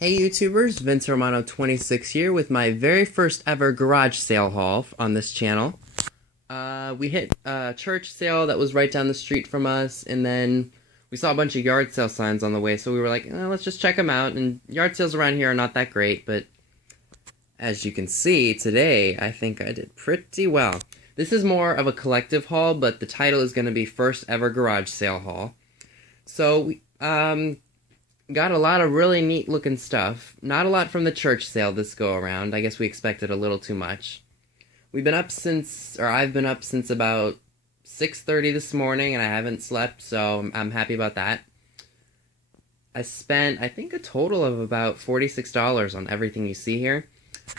Hey YouTubers, Vince Romano 26 here with my very first ever garage sale haul on this channel. We hit a church sale that was right down the street from us, and then we saw a bunch of yard sale signs on the way, so we were like, let's just check them out. And yard sales around here are not that great, but as you can see today, I think I did pretty well. This is more of a collective haul, but the title is going to be First Ever Garage Sale Haul. So we got a lot of really neat looking stuff. Not a lot from the church sale this go around. I guess we expected a little too much. I've been up since about 6:30 this morning, and I haven't slept, so I'm happy about that. I spent, I think, a total of about $46 on everything you see here.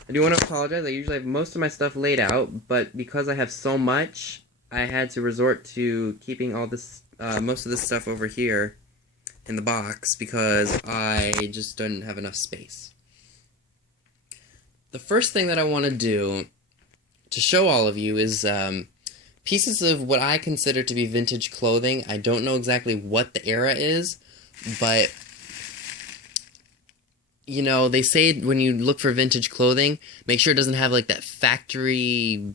I do want to apologize. I usually have most of my stuff laid out, but because I have so much, I had to resort to keeping all this, most of this stuff over here in the box because I just don't have enough space. The first thing that I want to do to show all of you is pieces of what I consider to be vintage clothing. I don't know exactly what the era is, but you know, they say when you look for vintage clothing, make sure it doesn't have like that factory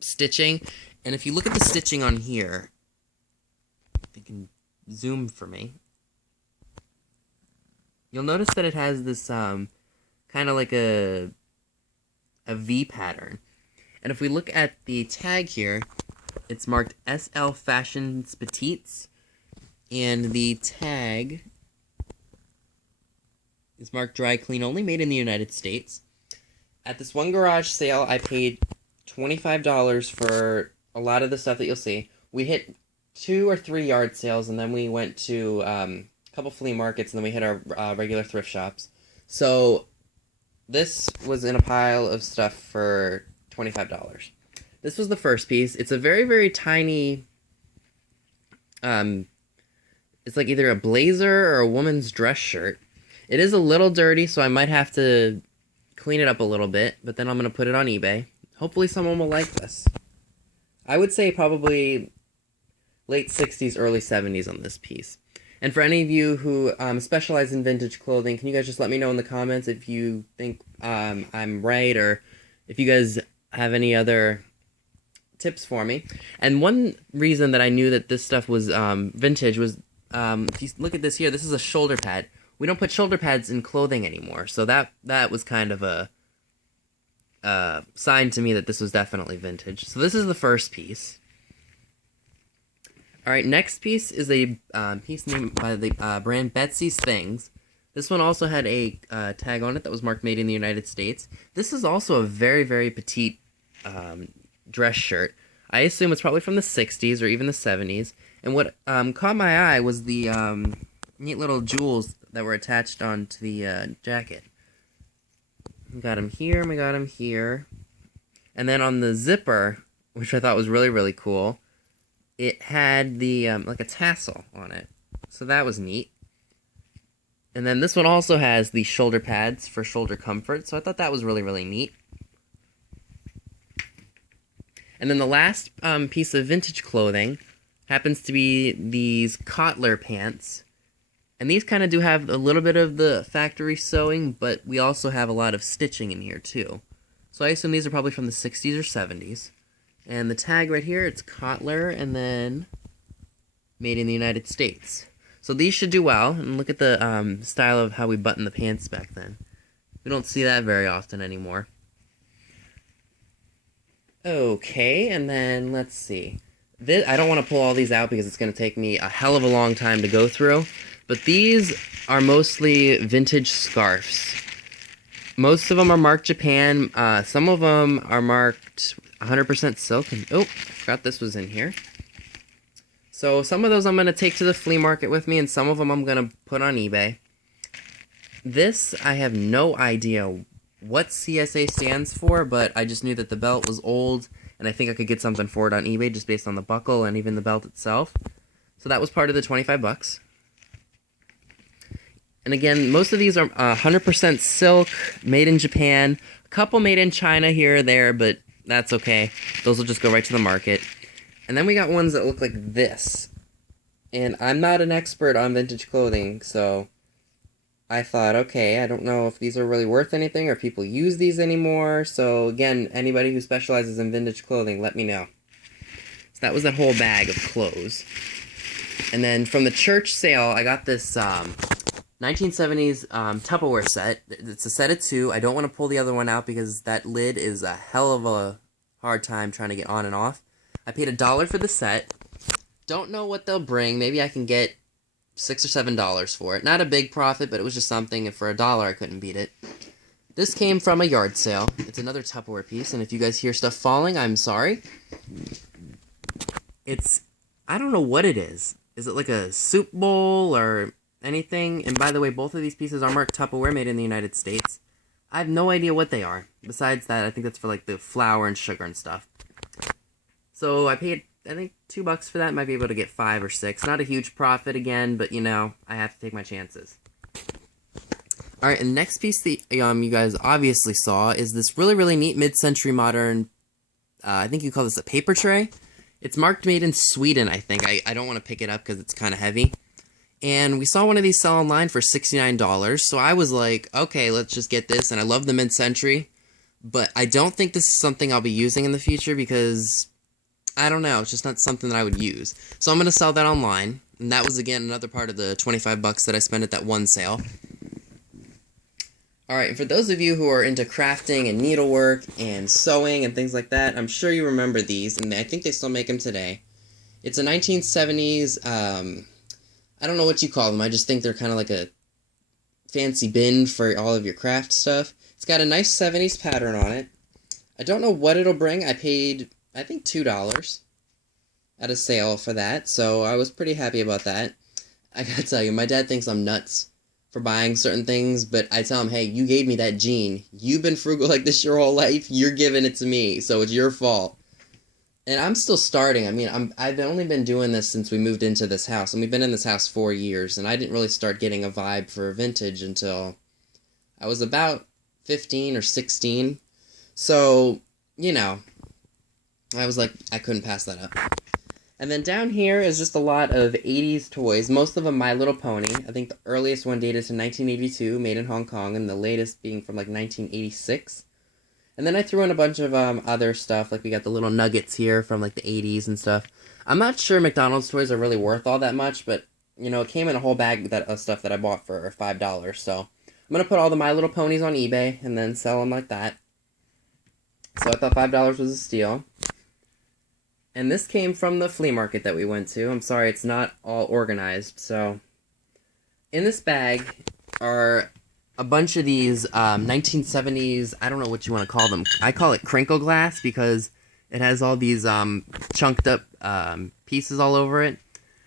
stitching. And if you look at the stitching on here, you can zoom for me. You'll notice that it has this kind of like a V pattern. And if we look at the tag here, it's marked SL Fashions Petites, and the tag is marked dry clean only, made in the United States. At this one garage sale, I paid $25 for a lot of the stuff that you'll see. We hit 2 or 3 yard sales, and then we went to a couple flea markets, and then we hit our regular thrift shops. So this was in a pile of stuff for $25. This was the first piece. It's a very, very tiny, it's like either a blazer or a woman's dress shirt. It is a little dirty, so I might have to clean it up a little bit, but then I'm going to put it on eBay. Hopefully someone will like this. I would say probably late 60s, early 70s on this piece. And for any of you who specialize in vintage clothing, can you guys just let me know in the comments if you think I'm right, or if you guys have any other tips for me. And one reason that I knew that this stuff was vintage was, if you look at this here, this is a shoulder pad. We don't put shoulder pads in clothing anymore, so that was kind of a sign to me that this was definitely vintage. So this is the first piece. Alright, next piece is a piece named by the brand Betsy's Things. This one also had a tag on it that was marked made in the United States. This is also a very, very petite dress shirt. I assume it's probably from the 60s or even the 70s. And what caught my eye was the neat little jewels that were attached onto the jacket. We got them here, and we got them here. And then on the zipper, which I thought was really, really cool, it had the, like a tassel on it. So that was neat. And then this one also has the shoulder pads for shoulder comfort, so I thought that was really, really neat. And then the last piece of vintage clothing happens to be these Kotler pants. And these kind of do have a little bit of the factory sewing, but we also have a lot of stitching in here too. So I assume these are probably from the 60s or 70s. And the tag right here, it's Kotler, and then made in the United States. So these should do well. And look at the style of how we button the pants back then. We don't see that very often anymore. Okay, and then let's see. I don't want to pull all these out because it's going to take me a hell of a long time to go through. But these are mostly vintage scarves. Most of them are marked Japan. Some of them are marked 100% silk. And, oh, I forgot this was in here. So some of those I'm going to take to the flea market with me, and some of them I'm going to put on eBay. This, I have no idea what CSA stands for, but I just knew that the belt was old, and I think I could get something for it on eBay just based on the buckle and even the belt itself. So that was part of the 25 bucks. And again, most of these are 100% silk, made in Japan. A couple made in China here or there, but that's okay. Those will just go right to the market. And then we got ones that look like this. And I'm not an expert on vintage clothing, so I thought, okay, I don't know if these are really worth anything or people use these anymore. So again, anybody who specializes in vintage clothing, let me know. So that was that whole bag of clothes. And then from the church sale, I got this 1970s Tupperware set. It's a set of two. I don't want to pull the other one out because that lid is a hell of a hard time trying to get on and off. I paid $1 for the set. Don't know what they'll bring. Maybe I can get $6 or $7 for it. Not a big profit, but it was just something, and for $1 I couldn't beat it. This came from a yard sale. It's another Tupperware piece, and if you guys hear stuff falling, I'm sorry. I don't know what it is. Is it like a soup bowl or anything? And by the way, both of these pieces are marked Tupperware, made in the United States. I have no idea what they are. Besides that, I think that's for like the flour and sugar and stuff. So I paid, I think, $2 for that. Might be able to get 5 or 6. Not a huge profit again, but you know, I have to take my chances. Alright, and the next piece that you guys obviously saw is this really, really neat mid-century modern, I think you call this a paper tray. It's marked made in Sweden, I think. I don't want to pick it up because it's kind of heavy. And we saw one of these sell online for $69, so I was like, okay, let's just get this. And I love the mid-century, but I don't think this is something I'll be using in the future because, I don't know, it's just not something that I would use. So I'm going to sell that online, and that was, again, another part of the $25 that I spent at that one sale. Alright, for those of you who are into crafting and needlework and sewing and things like that, I'm sure you remember these, and I think they still make them today. It's a 1970s, I don't know what you call them, I just think they're kind of like a fancy bin for all of your craft stuff. It's got a nice 70s pattern on it. I don't know what it'll bring. I paid, I think, $2 at a sale for that, so I was pretty happy about that. I gotta tell you, my dad thinks I'm nuts for buying certain things, but I tell him, hey, you gave me that gene. You've been frugal like this your whole life. You're giving it to me, so it's your fault. And I'm still starting. I mean, I've only been doing this since we moved into this house, and we've been in this house 4 years, and I didn't really start getting a vibe for vintage until I was about 15 or 16. So, you know, I was like, I couldn't pass that up. And then down here is just a lot of 80s toys, most of them My Little Pony. I think the earliest one dated to 1982, made in Hong Kong, and the latest being from like 1986. And then I threw in a bunch of other stuff, like we got the little nuggets here from like the 80s and stuff. I'm not sure McDonald's toys are really worth all that much, but, you know, it came in a whole bag of stuff that I bought for $5, so I'm going to put all the My Little Ponies on eBay and then sell them like that. So I thought $5 was a steal. And this came from the flea market that we went to. I'm sorry, it's not all organized. So, in this bag are a bunch of these 1970s, I don't know what you want to call them. I call it crinkle glass because it has all these chunked up pieces all over it.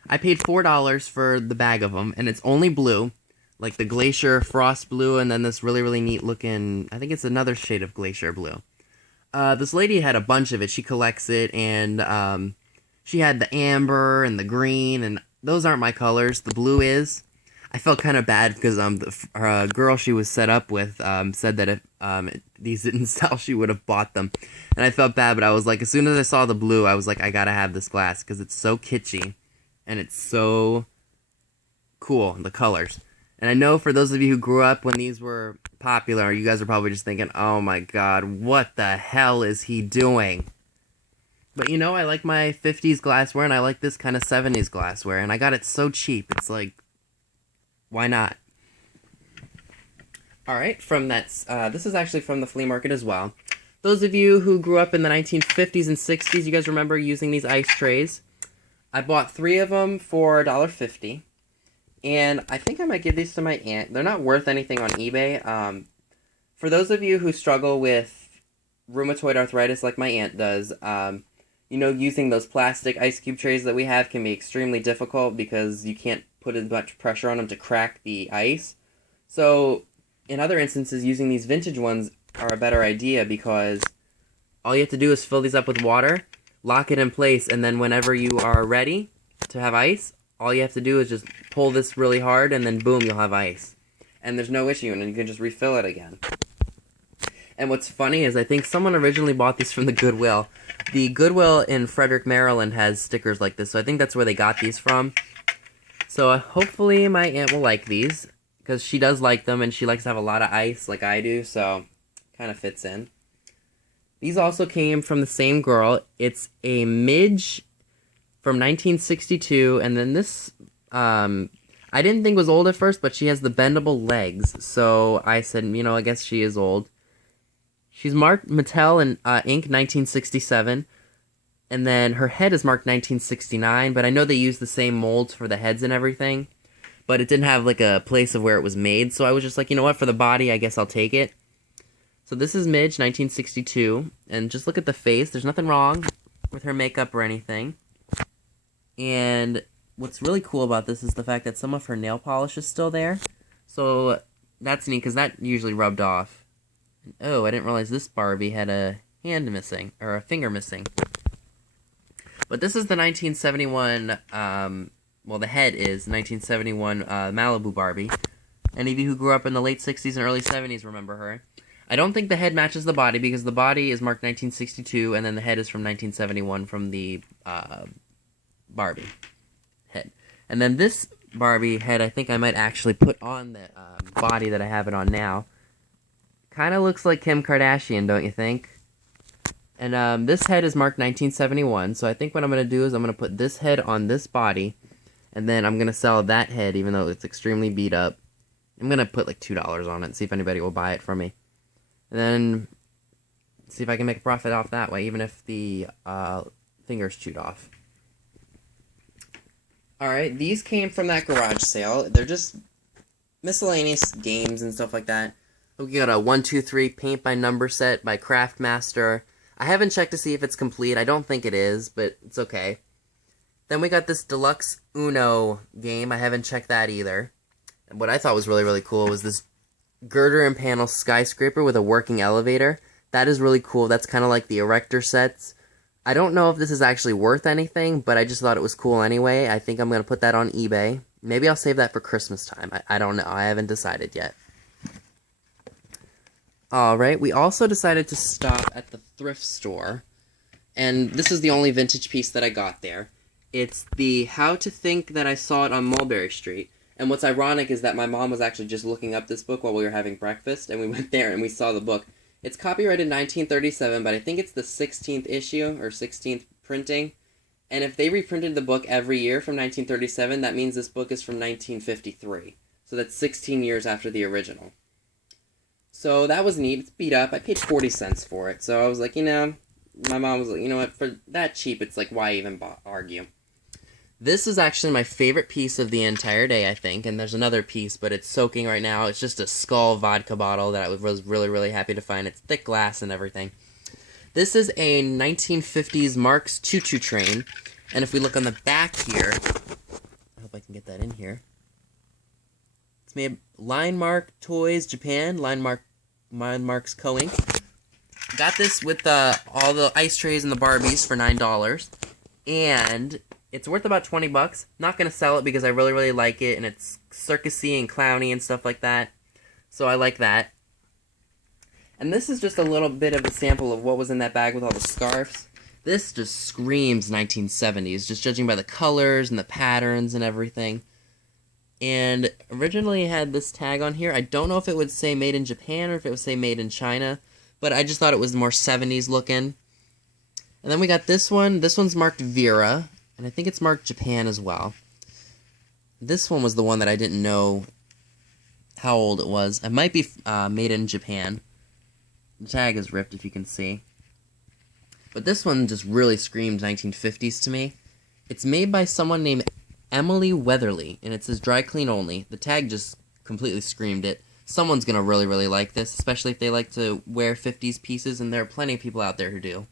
I paid $4 for the bag of them, and it's only blue. Like the Glacier Frost Blue, and then this really, really neat looking, I think it's another shade of Glacier Blue. This lady had a bunch of it. She collects it, and she had the amber and the green, and those aren't my colors. The blue is. I felt kind of bad because the girl she was set up with said that if these didn't sell, she would have bought them. And I felt bad, but I was like, as soon as I saw the blue, I was like, I gotta have this glass because it's so kitschy, and it's so cool, the colors. And I know for those of you who grew up when these were popular, you guys are probably just thinking, oh my god, what the hell is he doing? But you know, I like my 50s glassware, and I like this kind of 70s glassware, and I got it so cheap, it's like, why not? Alright, from that, this is actually from the flea market as well. Those of you who grew up in the 1950s and 60s, you guys remember using these ice trays. I bought 3 of them for $1.50. And I think I might give these to my aunt. They're not worth anything on eBay. For those of you who struggle with rheumatoid arthritis like my aunt does, you know, using those plastic ice cube trays that we have can be extremely difficult because you can't put as much pressure on them to crack the ice. So, in other instances, using these vintage ones are a better idea because all you have to do is fill these up with water, lock it in place, and then whenever you are ready to have ice, all you have to do is just pull this really hard, and then boom, you'll have ice. And there's no issue, and you can just refill it again. And what's funny is I think someone originally bought these from the Goodwill. The Goodwill in Frederick, Maryland has stickers like this, so I think that's where they got these from. So hopefully my aunt will like these. because she does like them, and she likes to have a lot of ice like I do, so kind of fits in. These also came from the same girl. It's a midge from 1962, and then this, I didn't think was old at first, but she has the bendable legs, so I said, you know, I guess she is old. She's marked Mattel and Inc. 1967, and then her head is marked 1969, but I know they use the same molds for the heads and everything, but it didn't have, like, a place of where it was made, so I was just like, you know what, for the body, I guess I'll take it. So this is Midge, 1962, and just look at the face. There's nothing wrong with her makeup or anything. And what's really cool about this is the fact that some of her nail polish is still there. So that's neat, because that usually rubbed off. Oh, I didn't realize this Barbie had a hand missing, or a finger missing. But this is the 1971, well, the head is 1971 Malibu Barbie. Any of you who grew up in the late 60s and early 70s remember her. I don't think the head matches the body, because the body is marked 1962, and then the head is from 1971 from the Barbie head. And then this Barbie head, I think I might actually put on the body that I have it on now. Kind of looks like Kim Kardashian, don't you think? And this head is marked 1971, so I think what I'm going to do is I'm going to put this head on this body, and then I'm going to sell that head, even though it's extremely beat up. I'm going to put like $2 on it and see if anybody will buy it from me. And then see if I can make a profit off that way, even if the finger's chewed off. Alright, these came from that garage sale. They're just miscellaneous games and stuff like that. We got a 1, 2, 3 paint by number set by Craftmaster. I haven't checked to see if it's complete. I don't think it is, but it's okay. Then we got this deluxe Uno game. I haven't checked that either. And what I thought was really, really cool was this girder and panel skyscraper with a working elevator. That is really cool. That's kind of like the erector sets. I don't know if this is actually worth anything, but I just thought it was cool anyway. I think I'm going to put that on eBay. Maybe I'll save that for Christmas time. I don't know. I haven't decided yet. Alright, we also decided to stop at the thrift store. And this is the only vintage piece that I got there. It's the How to Think That I Saw It on Mulberry Street. And what's ironic is that my mom was actually just looking up this book while we were having breakfast, and we went there and we saw the book. It's copyrighted 1937, but I think it's the 16th issue, or 16th printing. And if they reprinted the book every year from 1937, that means this book is from 1953. So that's 16 years after the original. So that was neat. It's beat up. I paid 40 cents for it. So I was like, you know, my mom was like, you know what, for that cheap, it's like, why even argue? This is actually my favorite piece of the entire day, I think, and there's another piece, but it's soaking right now. It's just a Skull vodka bottle that I was really, really happy to find. It's thick glass and everything. This is a 1950s Marx choo-choo train, and if we look on the back here, I hope I can get that in here. It's made Linemark Toys Japan, Linemark's Co-Inc. Got this with all the ice trays and the Barbies for $9, and it's worth about 20 bucks. Not going to sell it because I really, really like it, and it's circusy and clowny and stuff like that. So I like that. And this is just a little bit of a sample of what was in that bag with all the scarves. This just screams 1970s, just judging by the colors and the patterns and everything. And originally it had this tag on here. I don't know if it would say made in Japan or if it would say made in China, but I just thought it was more 70s looking. And then we got this one. This one's marked Vera. And I think it's marked Japan as well. This one was the one that I didn't know how old it was. It might be made in Japan. The tag is ripped, if you can see. But this one just really screams 1950s to me. It's made by someone named Emily Weatherly, and it says dry clean only. The tag just completely screamed it. Someone's going to really, really like this, especially if they like to wear 50s pieces, and there are plenty of people out there who do.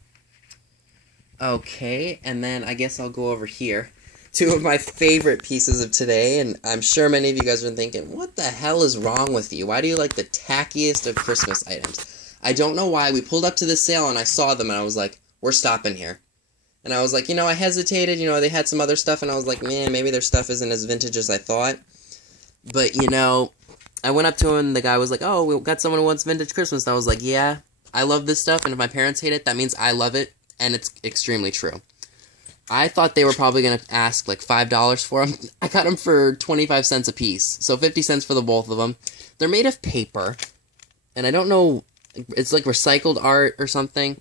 Okay, and then I guess I'll go over here. Two of my favorite pieces of today, and I'm sure many of you guys are thinking, what the hell is wrong with you? Why do you like the tackiest of Christmas items? I don't know why. We pulled up to the sale, and I saw them, and I was like, we're stopping here. And I was like, you know, I hesitated. You know, they had some other stuff, and I was like, man, maybe their stuff isn't as vintage as I thought. But, you know, I went up to him, and the guy was like, oh, we got someone who wants vintage Christmas. And I was like, yeah, I love this stuff, and if my parents hate it, that means I love it. And it's extremely true. I thought they were probably going to ask like $5 for them. I got them for 25 cents a piece, so 50 cents for the both of them. They're made of paper, and I don't know, it's like recycled art or something.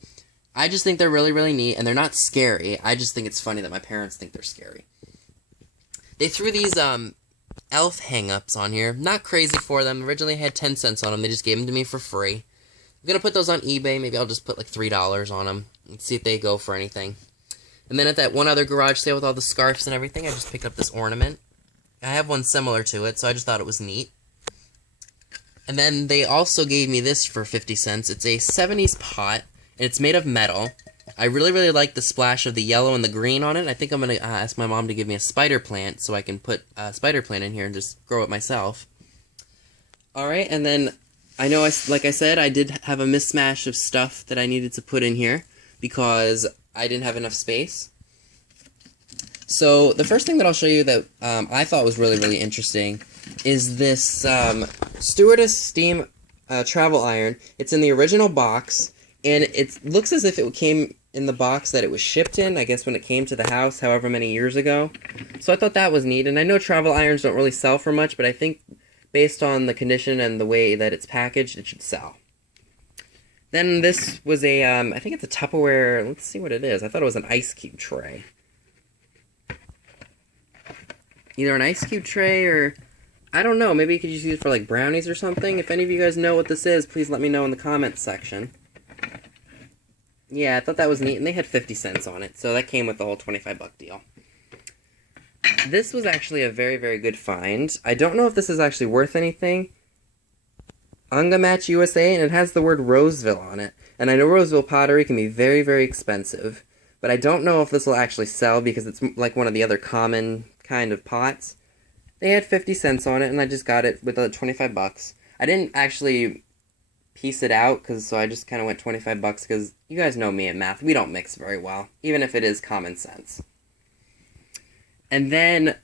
I just think they're really, really neat, and they're not scary. I just think it's funny that my parents think they're scary. They threw these elf hang-ups on here. Not crazy for them. Originally I had 10 cents on them. They just gave them to me for free. I'm going to put those on eBay. Maybe I'll just put like $3 on them and see if they go for anything. And then at that one other garage sale with all the scarves and everything, I just picked up this ornament. I have one similar to it, so I just thought it was neat. And then they also gave me this for 50 cents. It's a 70s pot, and it's made of metal. I really, really like the splash of the yellow and the green on it. I think I'm going to ask my mom to give me a spider plant so I can put a spider plant in here and just grow it myself. Alright, and then I know, like I said, I did have a mismatch of stuff that I needed to put in here because I didn't have enough space. So the first thing that I'll show you that I thought was really, really interesting is this Stewardess Steam travel iron. It's in the original box, and it looks as if it came in the box that it was shipped in, I guess when it came to the house however many years ago. So I thought that was neat, and I know travel irons don't really sell for much, but I think based on the condition and the way that it's packaged, it should sell. Then this was a, I think it's a Tupperware, let's see what it is. I thought it was an ice cube tray. Either an ice cube tray or, I don't know, maybe you could just use it for like brownies or something. If any of you guys know what this is, please let me know in the comments section. Yeah, I thought that was neat, and they had 50 cents on it, so that came with the whole 25-buck deal. This was actually a very, very good find. I don't know if this is actually worth anything. Ungamatch USA, and it has the word Roseville on it. And I know Roseville pottery can be very, very expensive, but I don't know if this will actually sell because it's like one of the other common kind of pots. They had 50 cents on it, and I just got it with the 25 bucks. I didn't actually piece it out, so I just kind of went 25 bucks because you guys know me and math. We don't mix very well, even if it is common sense. And then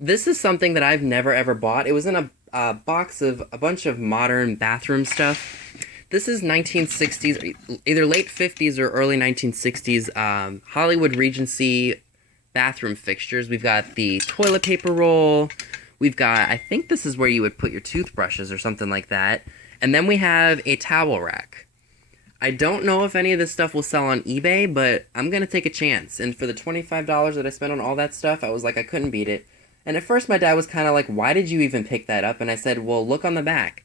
this is something that I've never ever bought. It was in a box of a bunch of modern bathroom stuff. This is 1960s, either late 50s or early 1960s Hollywood Regency bathroom fixtures. We've got the toilet paper roll. We've got, I think this is where you would put your toothbrushes or something like that. And then we have a towel rack. I don't know if any of this stuff will sell on eBay, but I'm going to take a chance. And for the $25 that I spent on all that stuff, I was like, I couldn't beat it. And at first my dad was kind of like, why did you even pick that up? And I said, well, look on the back.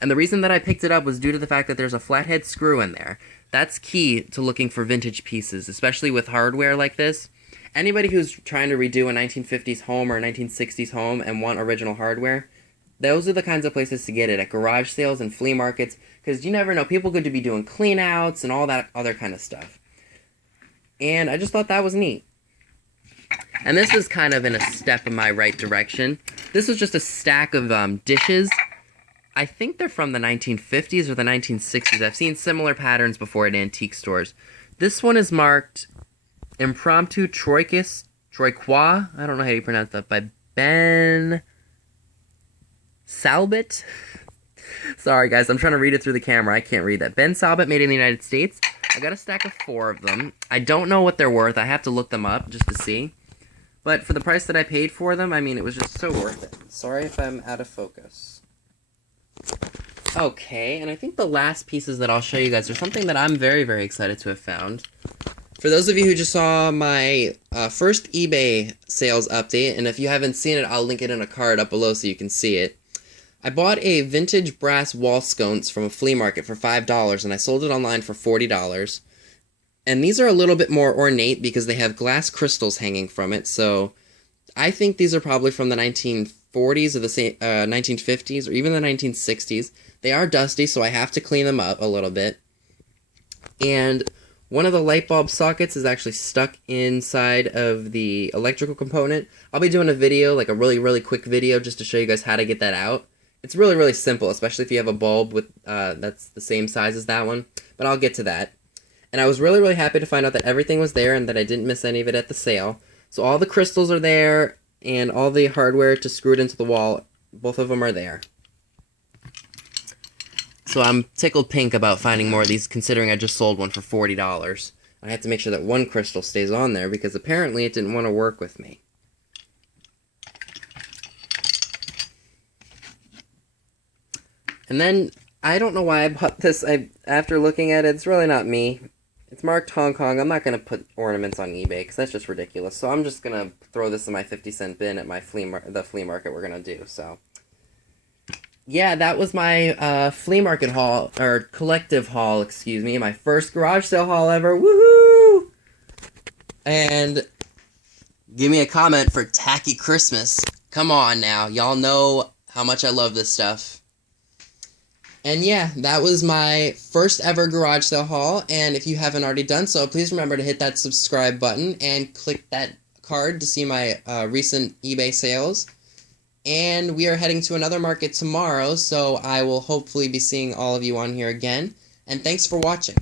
And the reason that I picked it up was due to the fact that there's a flathead screw in there. That's key to looking for vintage pieces, especially with hardware like this. Anybody who's trying to redo a 1950s home or a 1960s home and want original hardware, those are the kinds of places to get it, at garage sales and flea markets, because you never know, people could be doing clean-outs and all that other kind of stuff. And I just thought that was neat. And this is kind of in a step in my right direction. This was just a stack of dishes. I think they're from the 1950s or the 1960s. I've seen similar patterns before at antique stores. This one is marked Impromptu Troiquois, I don't know how you pronounce that, by Ben Salbit. Sorry guys, I'm trying to read it through the camera. I can't read that. Ben Salbit, made in the United States. I got a stack of 4 of them. I don't know what they're worth. I have to look them up just to see. But for the price that I paid for them, I mean, it was just so worth it. Sorry if I'm out of focus. Okay, and I think the last pieces that I'll show you guys are something that I'm very, very excited to have found. For those of you who just saw my first eBay sales update, and if you haven't seen it, I'll link it in a card up below so you can see it. I bought a vintage brass wall sconce from a flea market for $5, and I sold it online for $40. And these are a little bit more ornate because they have glass crystals hanging from it, so I think these are probably from the 1940s or the 1950s or even the 1960s. They are dusty, so I have to clean them up a little bit. And one of the light bulb sockets is actually stuck inside of the electrical component. I'll be doing a video, like a really, really quick video, just to show you guys how to get that out. It's really, really simple, especially if you have a bulb with that's the same size as that one. But I'll get to that. And I was really, really happy to find out that everything was there and that I didn't miss any of it at the sale. So all the crystals are there, and all the hardware to screw it into the wall, both of them are there. So I'm tickled pink about finding more of these, considering I just sold one for $40. I have to make sure that one crystal stays on there because apparently it didn't want to work with me. And then, I don't know why I bought this. After looking at it, it's really not me. It's marked Hong Kong. I'm not going to put ornaments on eBay because that's just ridiculous. So I'm just going to throw this in my 50-cent bin at my the flea market we're going to do. So, yeah, that was my flea market haul, or collective haul, excuse me. My first garage sale haul ever. Woohoo! And give me a comment for Tacky Christmas. Come on now. Y'all know how much I love this stuff. And yeah, that was my first ever garage sale haul, and if you haven't already done so, please remember to hit that subscribe button and click that card to see my recent eBay sales. And we are heading to another market tomorrow, so I will hopefully be seeing all of you on here again. And thanks for watching.